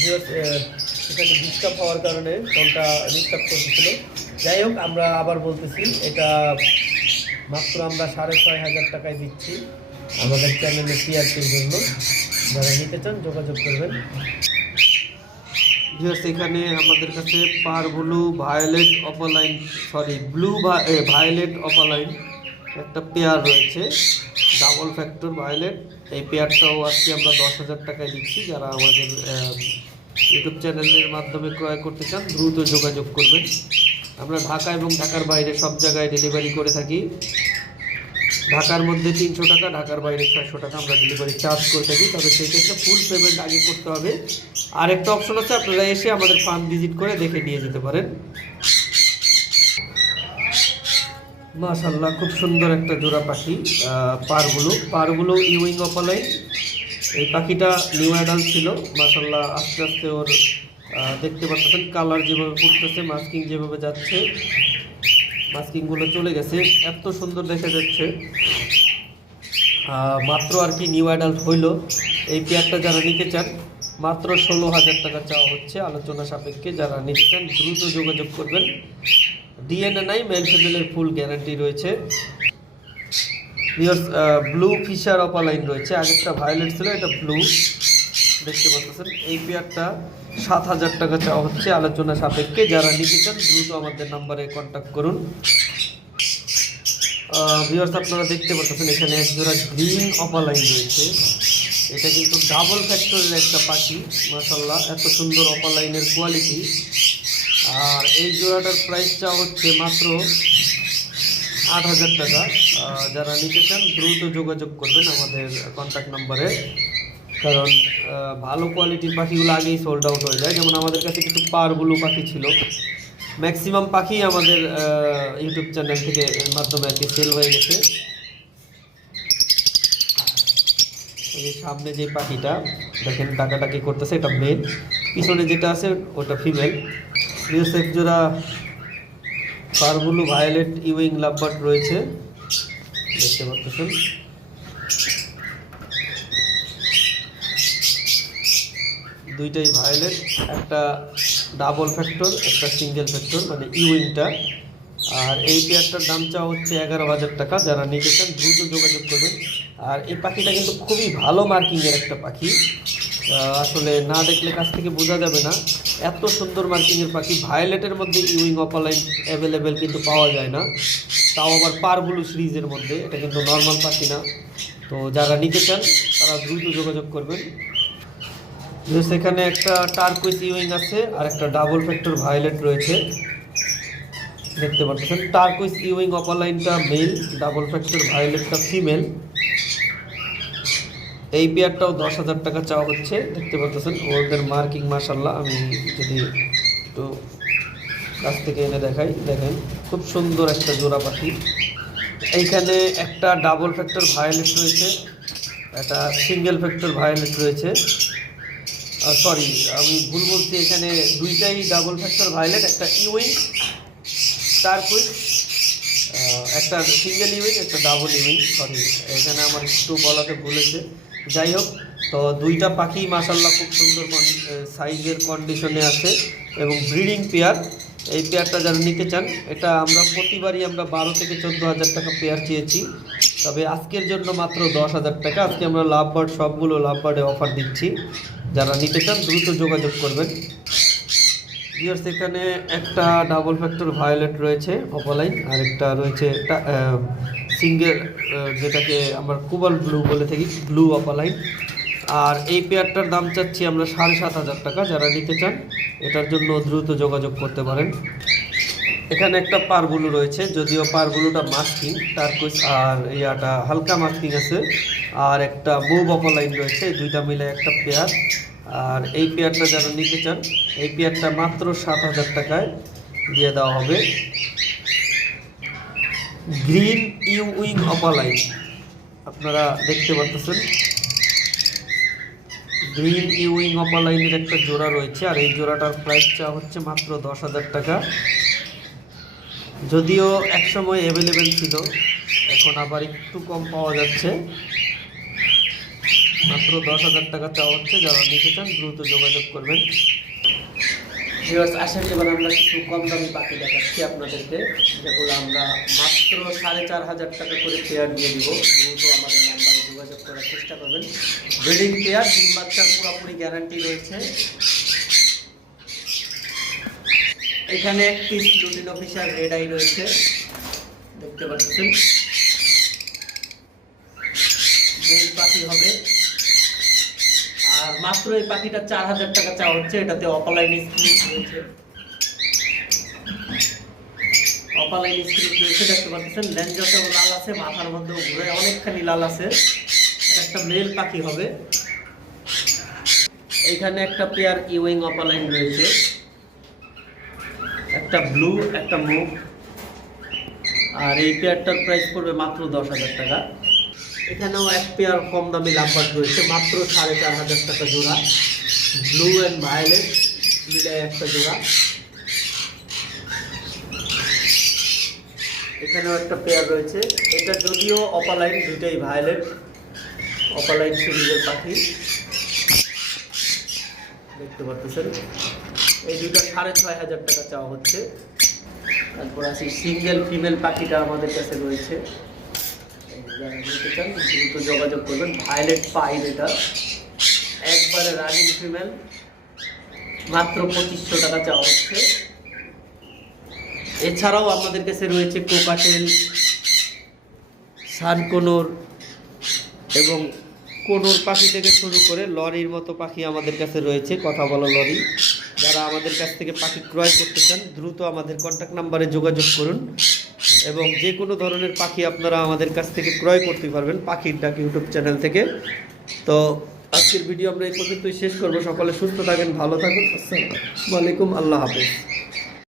Viewers, সেখানে disturb হওয়ার কারণে ফোনটা ডিস্টার্ব করতেছিল। যাই হোক, আমরা আবার বলতেছি, এটা মাত্র আমরা 6,500 টাকায় দিচ্ছি আমাদের চ্যানেলে টিআরপির জন্য। যারা নিতে চান যোগাযোগ করবেন। ভিউয়ার্স, এখানে আমাদের কাছে pair blue violet opaline violet opaline একটা পেয়ার রয়েছে, ডাবল ফ্যাক্টর ভায়োলেট। এই পেয়ারটাও আজকে আমরা 10,000 টাকায় দিচ্ছি। যারা আমাদের ইউটিউব চ্যানেলের মাধ্যমে ক্রয় করতে চান দ্রুত যোগাযোগ করবেন। আমরা ঢাকা এবং ঢাকার বাইরে সব জায়গায় ডেলিভারি করে থাকি। ঢাকার মধ্যে 300 টাকা, ঢাকার বাইরে 600 টাকা আমরা ডেলিভারি চার্জ করে থাকি। তবে সেই ক্ষেত্রে ফুল পেমেন্ট আগে করতে হবে। আর একটা অপশন আছে, আপনারা এসে আমাদের ফার্ম ভিজিট করে দেখে নিয়ে যেতে পারেন। মাশাআল্লাহ, খুব সুন্দর একটা জোড়া পাখি, পারগুলো ইউইং অপালাইন। এই পাখিটা নিউ অ্যাডাল্ট ছিল। মাশাআল্লাহ, আস্তে আস্তে ওর দেখতে পাচ্ছেন কালার যেভাবে ফুটতেছে, মাস্কিং যেভাবে যাচ্ছে, মাস্কিংগুলো চলে গেছে, এত সুন্দর দেখা যাচ্ছে। মাত্র আর কি নিউ অ্যাডাল্ট হইল। এই পেয়ারটা যারা নিতে চান মাত্র 16,000 টাকা চাওয়া হচ্ছে আলোচনা সাপেক্ষে। যারা নিতে চান দ্রুত যোগাযোগ করবেন। ডিএনএ নাই, মেল ফিমেলের ফুল গ্যারান্টি রয়েছে। ব্লু ফিশার অপালাইন রয়েছে, আগেরটা ভায়োলেট ছিল, এটা ব্লু দেখতে পাচ্ছেন। এই পেয়ারটা 7,000 টাকা চাওয়া হচ্ছে আলোচনা সাপেক্ষে। যারা নিতে চান দ্রুত আমাদের নাম্বারে কন্ট্যাক্ট করুন। ভিউয়ার্স, আপনারা দেখতে পাচ্ছেন এখানে এক জোড়া গ্রিন অপালাইন রয়েছে। এটা কিন্তু ডাবল ফ্যাক্টরের একটা পাখি। মাশাআল্লাহ, এত সুন্দর অপালাইনের কোয়ালিটি। আর এই জোড়াটার প্রাইসটা হচ্ছে মাত্র 8,000 টাকা। যারা নিতে চান দ্রুত যোগাযোগ করবেন আমাদের কন্ট্যাক্ট নাম্বারে, কারণ ভালো কোয়ালিটির পাখিগুলো আগেই সোল্ড আউট হয়ে যায়। যেমন আমাদের কাছে কিছু পার ব্লু পাখি ছিল, ম্যাক্সিমাম পাখি আমাদের ইউটিউব চ্যানেল থেকে এর মাধ্যমে আর কি সেল হয়ে গেছে। এই সামনে যে পাখিটা দেখেন ডাকাডাকি করতেছে, এটা মেল। পিছনে যেটা আছে ওটা ফিমেল। এক জোড়া পার ব্লু ভায়োলেট ইউইং লাভবার্ড রয়েছে, দেখতে পাচ্ছেন। দুইটাই ভায়োলেট, একটা ডাবল ফ্যাক্টর, একটা সিঙ্গেল ফ্যাক্টর, মানে ইউইংটা। আর এই পেয়ারটার দাম চাওয়া হচ্ছে 11,000 টাকা। যারা নিতে চান দ্রুত যোগাযোগ করবেন। আর এই পাখিটা কিন্তু খুবই ভালো মার্কিংয়ের একটা পাখি, আসলে না দেখলে কাছ থেকে বোঝা যাবে না, এত সুন্দর মার্কিংয়ের পাখি। ভায়োলেটের মধ্যে ইউইং অপালাইন অ্যাভেলেবেল কিন্তু পাওয়া যায় না, তাও আবার পার ব্লু সিরিজের মধ্যে। এটা কিন্তু নর্মাল পাখি না। তো যারা নিতে চান তারা দ্রুত যোগাযোগ করবেন। সেখানে একটা টার্কুইজ ইউইং আছে আর একটা ডাবল ফ্যাক্টর ভায়োলেট রয়েছে, দেখতে পাচ্ছেন। টার্কুইজ ইউইং অপালাইনটা মেল, ডাবল ফ্যাক্টর ভায়োলেটটা ফিমেল। এই পেয়ারটাও 10,000 টাকা চাওয়া হচ্ছে, দেখতে পাচ্ছেন। ওদের মার্কিং মাশাআল্লাহ, আমি যদি একটু কাছ থেকে এনে দেখাই, দেখেন খুব সুন্দর একটা জোড়া পাখি। এইখানে একটা ডাবল ফ্যাক্টর ভায়োলেট রয়েছে, একটা সিঙ্গেল ফ্যাক্টর ভায়োলেট রয়েছে। সরি, আমি ভুল বলছি, এখানে দুইটাই ডাবল ফ্যাক্টর ভায়োলেট, একটা ইউইং টার্কুইজ, একটা সিঙ্গেল ইউইং, একটা ডাবল ইউইং। সরি, এখানে আমার একটু বলাতে ভুলেছে। যাই হোক, তো দুইটা পাখি মাশাআল্লাহ খুব সুন্দর সাইজের কন্ডিশনে আছে এবং ব্রিডিং পেয়ার। এই পেয়ারটা যারা নিতে চান, এটা আমরা প্রতিবারই আমরা 12 থেকে 14,000 টাকা পেয়ার চেয়েছি, তবে আজকের জন্য মাত্র 10,000 টাকা। আজকে আমরা লাভবার্ড সবগুলো লাভবার্ডে অফার দিচ্ছি। যারা নিতে চান দ্রুত যোগাযোগ করবেন। ভিউয়ার্স, এখানে একটা ডাবল ফ্যাক্টর ভায়োলেট রয়েছে অপালাইন, আর একটা রয়েছে সিঙ্গেল, যেটাকে আমরা কোবাল্ট ব্লু বলে থাকি, ব্লু অপালাইন। আর এই পেয়ারটার দাম চাচ্ছি আমরা 7,500 টাকা। যারা নিতে চান এটার জন্য দ্রুত যোগাযোগ করতে পারেন। এখানে একটা পার ব্লু রয়েছে, যদিও পার ব্লুটা মাস্কিং, টার্কুইজ আর ইয়াটা হালকা মাস্কিং আছে। আর একটা মুভ অপালাইন রয়েছে, এই দুইটা মিলে একটা পেয়ার। আর এই পেয়ারটা যারা নিতে চান, এই পেয়ারটা মাত্র 7,000 টাকায় দিয়ে দেওয়া হবে। গ্রিন ইউইং অপালাইন আপনারা দেখতে পাচ্ছেন, গ্রিন ইউইং অপালাইনের একটা জোড়া রয়েছে। আর এই জোড়াটার প্রাইসটা হচ্ছে মাত্র 10,000 টাকা। যদিও একসময় অ্যাভেলেবেল ছিল, এখন আবার একটু কম পাওয়া যাচ্ছে। মাত্র 10,000 টাকা চাওয়া হচ্ছে। যারা নিতে চান দ্রুত যোগাযোগ করবেন। ভিউয়ার্স, আসেন এবার আমরা কিছু কম দামি পাখি দেখাচ্ছি আপনাদেরকে, যেগুলো আমরা মাত্র 4,500 টাকা করে পেয়ার দিয়ে দিব। দ্রুত আমাদের নাম্বারে যোগাযোগ করার চেষ্টা করবেন। ব্রিডিং পেয়ার, ডিম বাচ্চার পুরোপুরি গ্যারান্টি রয়েছে। এখানে একটি লুটিন অফিসার রেড আই রয়েছে, দেখতে পাচ্ছেন। মেল পাখি হবে। আর মাত্র এই পাখিটা 4,000 টাকা চাওয়া হচ্ছে। এটাতে অপালাইন স্ক্রিপ্ট রয়েছে, অপালাইন স্ক্রিপ্ট রয়েছে, দেখতে পাচ্ছেন। লেন্সটাও লাল আছে, মাথার মধ্যেও ঘুরে অনেকখানি লাল আছে। এটা একটা মেল পাখি হবে। এখানে একটা পেয়ার ইউইং অপালাইন রয়েছে, একটা ব্লু, একটা মুভ। আর এই পেয়ারটার প্রাইস পড়বে মাত্র 10,000 টাকা। এখানেও এক পেয়ার কম দামি লাভবার্ড রয়েছে, মাত্র 4,500 টাকা জোড়া। ব্লু অ্যান্ড ভায়োলেট মিলে একটা জোড়া। এখানেও একটা পেয়ার রয়েছে। এটা যদিও অপালাইন, দুটোই ভায়োলেট, অপালাইন সিরিজের পাখি, দেখতে পাচ্ছেন। এই দুটো 6,500 টাকা চাওয়া হচ্ছে। তারপর আসি সিঙ্গেল ফিমেল পাখিটা আমাদের কাছে রয়েছে, যারা নিতে চান দ্রুত যোগাযোগ করবেন। ভায়োলেট পাইল, এটা একবারে রানিং ফিমেল, মাত্র 2,500 টাকা চাওয়া হচ্ছে। এছাড়াও আমাদের কাছে রয়েছে কোকাটেল, সানকোনোর এবং কোনোর পাখি থেকে শুরু করে লরির মতো পাখি আমাদের কাছে রয়েছে, কথা বলা লরি। যারা আমাদের কাছ থেকে পাখি ক্রয় করতে চান দ্রুত আমাদের কন্ট্যাক্ট নাম্বারে যোগাযোগ করুন এবং যে কোনো ধরনের পাখি আপনারা আমাদের কাছ থেকে ক্রয় করতে পারবেন পাখির ডাক ইউটিউব চ্যানেল থেকে। তো আজকের ভিডিও আমরা এই পর্যন্তই শেষ করব। সকলে সুস্থ থাকেন, ভালো থাকুন। আসসালামু আলাইকুম, আল্লাহ হাফেজ।